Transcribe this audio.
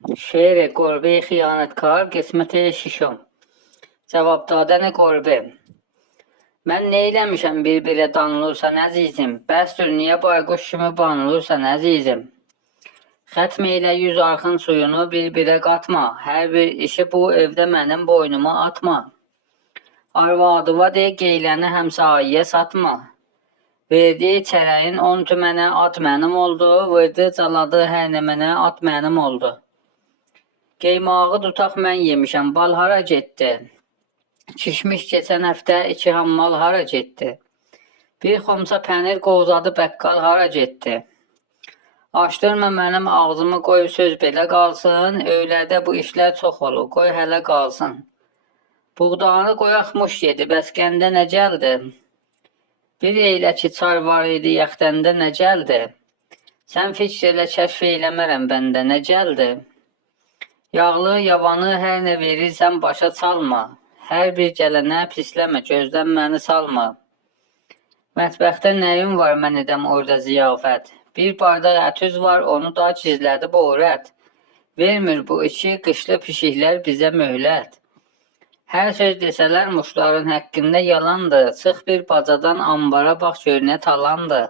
Şeir qurbi xiyanətkar, qisməti şişom. Cavabdadə qurbi. Mən neyləmişəm bir-birə danılırsan əzizim, bəsdir niyə bayquş kimi banılırsan əzizim. Xətm elə 100 arxın suyunu bir-birə qatma, hər bir işi bu evdə mənim boynuma atma. Arvadıva de geyləni həmsahiyə satma. Verdiyi çərəyin 10 tümənə at mənim oldu, vurdu caladı hərnəmənə at mənim oldu. Qeymağı tutaq mən yemişəm, bal hara getdi? Kişmiş keçən həftə 2 hammal hara getdi? Bir xomsa pənir qovzadı bəqqal hara getdi? Açdırma mənim ağzımı, qoy söz belə qalsın, öylədə bu işlər çox olur, qoy hələ qalsın. Buğdanı qoyaqmış yedi, bəs qəndə nə gəldi? Bir eylə ki çar var idi, yaxtəndə nə gəldi? Sən fikr elə kəşf eyləmərəm bəndə, nə gəldi? Yağlı, yavanı hər nə verirsən başa çalma. Hər bir gələnə pisləmə, gözdən məni salma. Mətbəxdə nəyim var mən edəm orada ziyafət. Bir bardaq ətüz var, onu da gizlədi bu övrət. Vermir bu içi qışlı pişiklər bizə möhlət. Hər söz desələr muşların həqqində yalandır. Çıx bir bacadan ambara bax gör nə talandır.